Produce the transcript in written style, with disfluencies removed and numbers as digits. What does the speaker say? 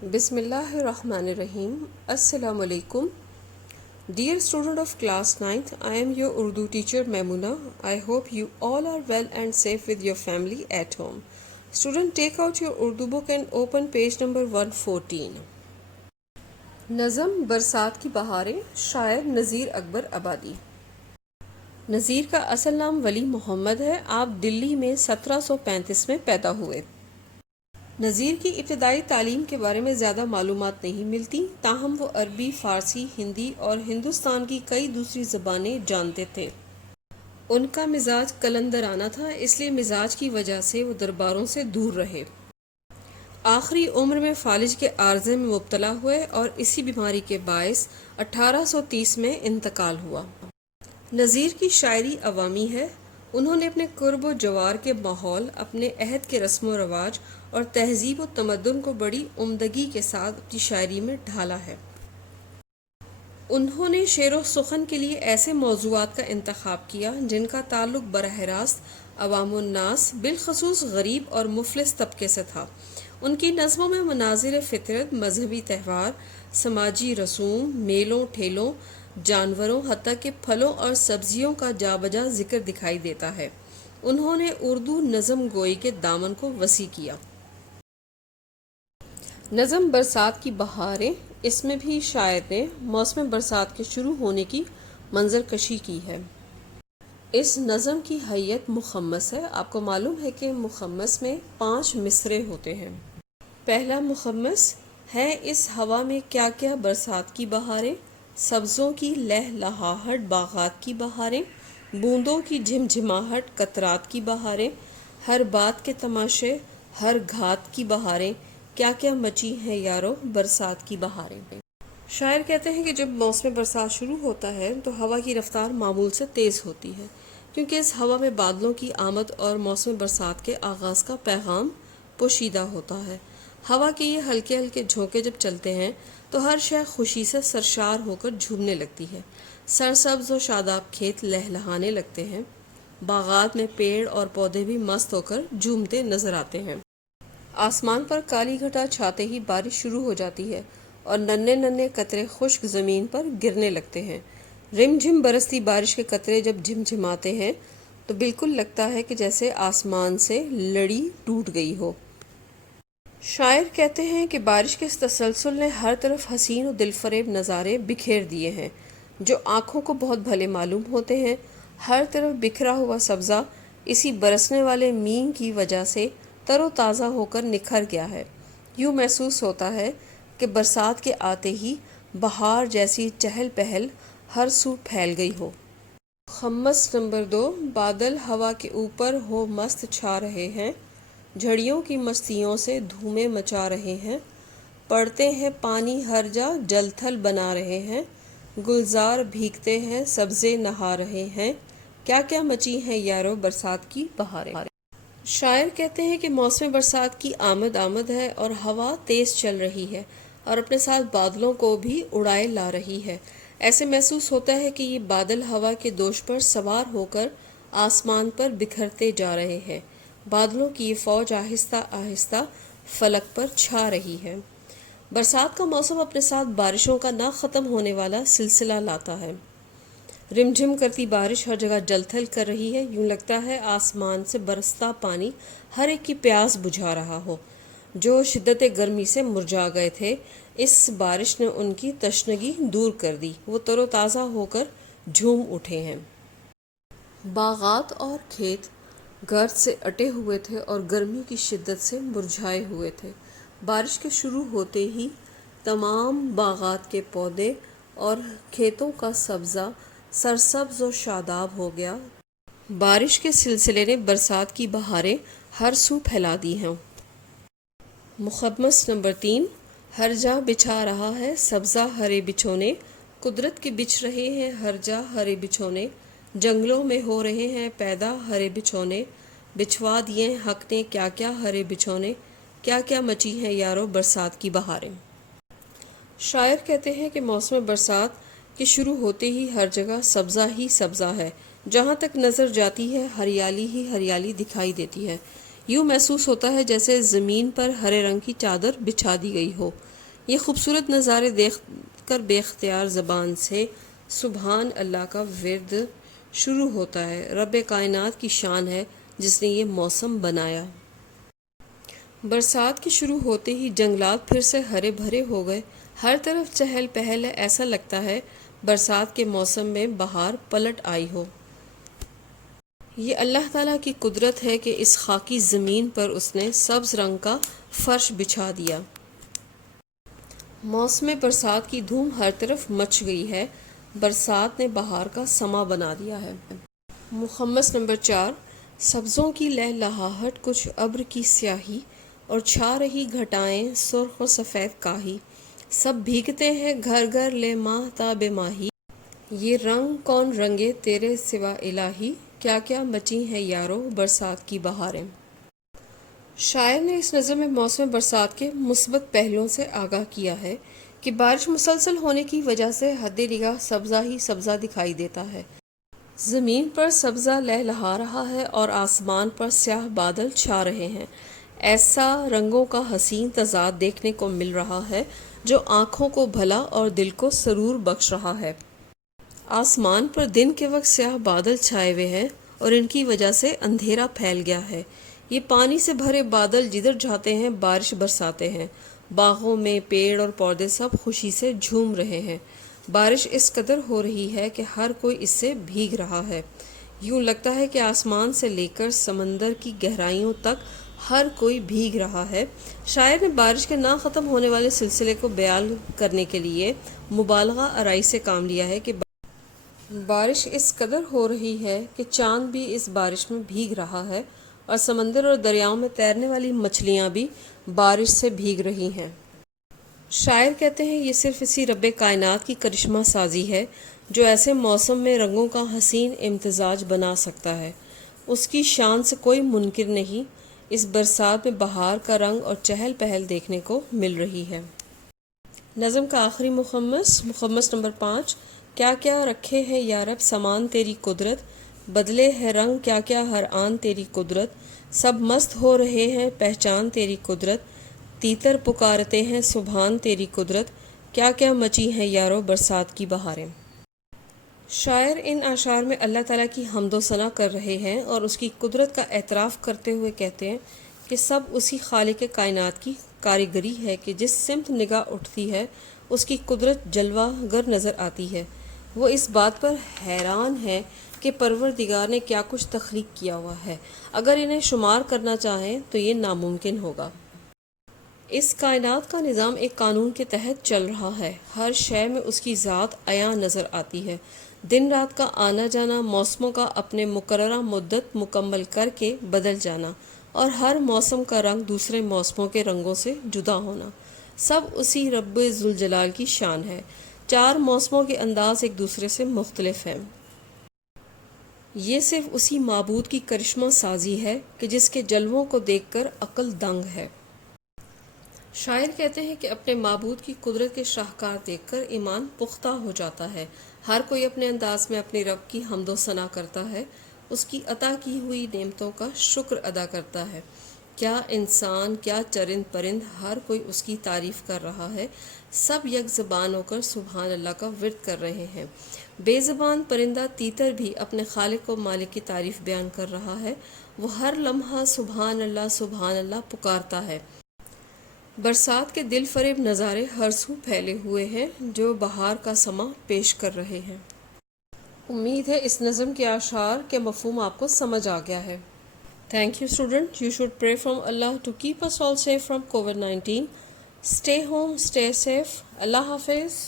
بسم اللہ الرحمن الرحیم. السلام علیکم. Dear student of class 9th, I am your Urdu teacher Maimuna. I hope you all are well and safe with your family at home. Student, take out your Urdu book and open page number 114. نظم برسات کی بہاریں، شاعر نذیر اکبر آبادی. نذیر کا اصل نام ولی محمد ہے. آپ دلی میں 1735 میں پیدا ہوئے. نذیر کی ابتدائی تعلیم کے بارے میں زیادہ معلومات نہیں ملتی، تاہم وہ عربی، فارسی، ہندی اور ہندوستان کی کئی دوسری زبانیں جانتے تھے. ان کا مزاج قلندرانہ تھا، اس لیے مزاج کی وجہ سے وہ درباروں سے دور رہے. آخری عمر میں فالج کے عارضے میں مبتلا ہوئے اور اسی بیماری کے باعث 1830 میں انتقال ہوا. نذیر کی شاعری عوامی ہے. انہوں نے اپنے قرب و جوار کے ماحول، اپنے عہد کے رسم و رواج اور تہذیب و تمدن کو بڑی عمدگی کے ساتھ اپنی شاعری میں ڈھالا ہے. انہوں نے شعر و سخن کے لیے ایسے موضوعات کا انتخاب کیا جن کا تعلق براہ راست عوام الناس، بالخصوص غریب اور مفلس طبقے سے تھا. ان کی نظموں میں مناظر فطرت، مذہبی تہوار، سماجی رسوم، میلوں ٹھیلوں، جانوروں، حتیٰ کہ پھلوں اور سبزیوں کا جا بجا ذکر دکھائی دیتا ہے. انہوں نے اردو نظم گوئی کے دامن کو وسیع کیا. نظم برسات کی بہاریں، اس میں بھی شاعر نے موسم برسات کے شروع ہونے کی منظر کشی کی ہے. اس نظم کی حیت مخمس ہے. آپ کو معلوم ہے کہ مخمس میں 5 مصرعے ہوتے ہیں. پہلا مخمس ہے: اس ہوا میں کیا کیا برسات کی بہاریں، سبزوں کی لہلہاہٹ باغات کی بہاریں، بوندوں کی جھمجھماہٹ قطرات کی بہاریں، ہر بات کے تماشے ہر گھات کی بہاریں، کیا کیا مچی ہیں یارو برسات کی بہاریں. شاعر کہتے ہیں کہ جب موسم برسات شروع ہوتا ہے تو ہوا کی رفتار معمول سے تیز ہوتی ہے، کیونکہ اس ہوا میں بادلوں کی آمد اور موسم برسات کے آغاز کا پیغام پوشیدہ ہوتا ہے. ہوا کے یہ ہلکے ہلکے جھونکے جب چلتے ہیں تو ہر شے خوشی سے سرشار ہو کر جھومنے لگتی ہے. سرسبز و شاداب کھیت لہلہانے لگتے ہیں. باغات میں پیڑ اور پودے بھی مست ہو کر جھومتے نظر آتے ہیں. آسمان پر کالی گھٹا چھاتے ہی بارش شروع ہو جاتی ہے اور ننھے ننھے قطرے خشک زمین پر گرنے لگتے ہیں. رم جھم برستی بارش کے قطرے جب جھمجھماتے ہیں تو بالکل لگتا ہے کہ جیسے آسمان سے لڑی ٹوٹ گئی ہو. شاعر کہتے ہیں کہ بارش کے اس تسلسل نے ہر طرف حسین و دل فریب نظارے بکھیر دیے ہیں جو آنکھوں کو بہت بھلے معلوم ہوتے ہیں. ہر طرف بکھرا ہوا سبزہ اسی برسنے والے مینگ کی وجہ سے تر و تازہ ہو کر نکھر گیا ہے. یوں محسوس ہوتا ہے کہ برسات کے آتے ہی بہار جیسی چہل پہل ہر سو پھیل گئی ہو. مخمس نمبر 2: بادل ہوا کے اوپر ہو مست چھا رہے ہیں، جھڑیوں کی مستیوں سے دھومیں مچا رہے ہیں، پڑتے ہیں پانی ہر جا جل تھل بنا رہے ہیں، گلزار بھیگتے ہیں سبزے نہا رہے ہیں، کیا کیا مچی ہیں یارو برسات کی بہاریں. شاعر کہتے ہیں کہ موسم برسات کی آمد ہے اور ہوا تیز چل رہی ہے اور اپنے ساتھ بادلوں کو بھی اڑائے لا رہی ہے. ایسے محسوس ہوتا ہے کہ یہ بادل ہوا کے دوش پر سوار ہو کر آسمان پر بکھرتے جا رہے ہیں. بادلوں کی یہ فوج آہستہ آہستہ فلک پر چھا رہی ہے. برسات کا موسم اپنے ساتھ بارشوں کا نہ ختم ہونے والا سلسلہ لاتا ہے. رم جھم کرتی بارش ہر جگہ جل تھل کر رہی ہے. یوں لگتا ہے آسمان سے برستا پانی ہر ایک کی پیاس بجھا رہا ہو. جو شدت گرمی سے مرجھا گئے تھے، اس بارش نے ان کی تشنگی دور کر دی. وہ تر و تازہ ہو کر جھوم اٹھے ہیں. باغات اور کھیت گرد سے اٹے ہوئے تھے اور گرمی کی شدت سے مرجھائے ہوئے تھے. بارش کے شروع ہوتے ہی تمام باغات کے پودے اور کھیتوں کا سبزہ سرسبز و شاداب ہو گیا. بارش کے سلسلے نے برسات کی بہاریں ہر سو پھیلا دی ہیں. مخمس نمبر 3: ہر جا بچھا رہا ہے سبزہ ہرے بچھونے، قدرت کے بچھ رہے ہیں ہر جا ہرے بچھونے، جنگلوں میں ہو رہے ہیں پیدا ہرے بچھونے، بچھوا دیے حق نے کیا کیا ہرے بچھونے، کیا کیا مچی ہیں یارو برسات کی بہاریں. شاعر کہتے ہیں کہ موسم برسات کے شروع ہوتے ہی ہر جگہ سبزہ ہی سبزہ ہے. جہاں تک نظر جاتی ہے ہریالی ہی ہریالی دکھائی دیتی ہے. یوں محسوس ہوتا ہے جیسے زمین پر ہرے رنگ کی چادر بچھا دی گئی ہو۔ یہ خوبصورت نظارے دیکھ کر بے اختیار زبان سے سبحان اللہ کا ورد شروع ہوتا ہے۔ رب کائنات کی شان ہے جس نے یہ موسم بنایا۔ برسات کے شروع ہوتے ہی جنگلات پھر سے ہرے بھرے ہو گئے، ہر طرف چہل پہل ہے، ایسا لگتا ہے برسات کے موسم میں بہار پلٹ آئی ہو۔ یہ اللہ تعالیٰ کی قدرت ہے کہ اس خاکی زمین پر اس نے سبز رنگ کا فرش بچھا دیا۔ موسم برسات کی دھوم ہر طرف مچ گئی ہے، برسات نے بہار کا سما بنا دیا ہے۔ مخمس نمبر 4، سبزوں کی لہلہاہٹ، کچھ ابر کی سیاہی اور چھا رہی گھٹائیں، سرخ و سفید کاہی، سب بھیگتے ہیں گھر گھر لے ماہ تاب ماہی، یہ رنگ کون رنگے تیرے سوا الہی، کیا کیا مچی ہیں یارو برسات کی بہاریں۔ شاعر نے اس نظم میں موسم برسات کے مثبت پہلوؤں سے آگاہ کیا ہے کہ بارش مسلسل ہونے کی وجہ سے حد نگاہ سبزہ ہی سبزہ دکھائی دیتا ہے، زمین پر سبزہ لہلہا رہا ہے اور آسمان پر سیاہ بادل چھا رہے ہیں۔ ایسا رنگوں کا حسین تضاد دیکھنے کو مل رہا ہے جو آنکھوں کو بھلا اور دل کو سرور بخش رہا ہے۔ آسمان پر دن کے وقت سیاہ بادل چھائے ہوئے ہیں اور ان کی وجہ سے اندھیرا پھیل گیا ہے۔ یہ پانی سے بھرے بادل جدھر جاتے ہیں بارش برساتے ہیں، باغوں میں پیڑ اور پودے سب خوشی سے جھوم رہے ہیں۔ بارش اس قدر ہو رہی ہے کہ ہر کوئی اس سے بھیگ رہا ہے، یوں لگتا ہے کہ آسمان سے لے کر سمندر کی گہرائیوں تک ہر کوئی بھیگ رہا ہے۔ شاعر نے بارش کے نہ ختم ہونے والے سلسلے کو بیان کرنے کے لیے مبالغہ آرائی سے کام لیا ہے کہ بارش اس قدر ہو رہی ہے کہ چاند بھی اس بارش میں بھیگ رہا ہے اور سمندر اور دریاؤں میں تیرنے والی مچھلیاں بھی بارش سے بھیگ رہی ہیں۔ شاعر کہتے ہیں یہ صرف اسی رب کائنات کی کرشمہ سازی ہے جو ایسے موسم میں رنگوں کا حسین امتزاج بنا سکتا ہے، اس کی شان سے کوئی منکر نہیں۔ اس برسات میں بہار کا رنگ اور چہل پہل دیکھنے کو مل رہی ہے۔ نظم کا آخری مخمس نمبر 5، کیا کیا رکھے ہے یا رب سامان تیری قدرت، بدلے ہے رنگ کیا کیا ہر آن تیری قدرت، سب مست ہو رہے ہیں پہچان تیری قدرت، تیتر پکارتے ہیں سبحان تیری قدرت، کیا کیا مچی ہیں یارو برسات کی بہاریں۔ شاعر ان اشعار میں اللہ تعالیٰ کی حمد و ثنا کر رہے ہیں اور اس کی قدرت کا اعتراف کرتے ہوئے کہتے ہیں کہ سب اسی خالق کائنات کی کاریگری ہے کہ جس سمت نگاہ اٹھتی ہے اس کی قدرت جلوہ گر نظر آتی ہے۔ وہ اس بات پر حیران ہے کہ پروردگار نے کیا کچھ تخلیق کیا ہوا ہے، اگر انہیں شمار کرنا چاہیں تو یہ ناممکن ہوگا۔ اس کائنات کا نظام ایک قانون کے تحت چل رہا ہے، ہر شے میں اس کی ذات عیاں نظر آتی ہے، دن رات کا آنا جانا، موسموں کا اپنے مقررہ مدت مکمل کر کے بدل جانا اور ہر موسم کا رنگ دوسرے موسموں کے رنگوں سے جدا ہونا، سب اسی رب ذوالجلال کی شان ہے۔ 4 موسموں کے انداز ایک دوسرے سے مختلف ہیں۔ یہ صرف اسی معبود کی کرشمہ سازی ہے کہ جس کے جلووں کو دیکھ کر عقل دنگ ہے۔ شاعر کہتے ہیں کہ اپنے معبود کی قدرت کے شاہکار دیکھ کر ایمان پختہ ہو جاتا ہے، ہر کوئی اپنے انداز میں اپنے رب کی حمد و ثنا کرتا ہے، اس کی عطا کی ہوئی نعمتوں کا شکر ادا کرتا ہے۔ کیا انسان، کیا چرند پرند، ہر کوئی اس کی تعریف کر رہا ہے، سب یک زبان ہو کر سبحان اللہ کا ورد کر رہے ہیں۔ بے زبان پرندہ تیتر بھی اپنے خالق و مالک کی تعریف بیان کر رہا ہے، وہ ہر لمحہ سبحان اللہ پکارتا ہے۔ برسات کے دل فریب نظارے ہر سو پھیلے ہوئے ہیں جو بہار کا سما پیش کر رہے ہیں۔ امید ہے اس نظم کے اشعار کے مفہوم آپ کو سمجھ آ گیا ہے۔ Thank you student. You should pray from Allah to keep us all safe from COVID-19. Stay home, stay safe. Allah Hafiz.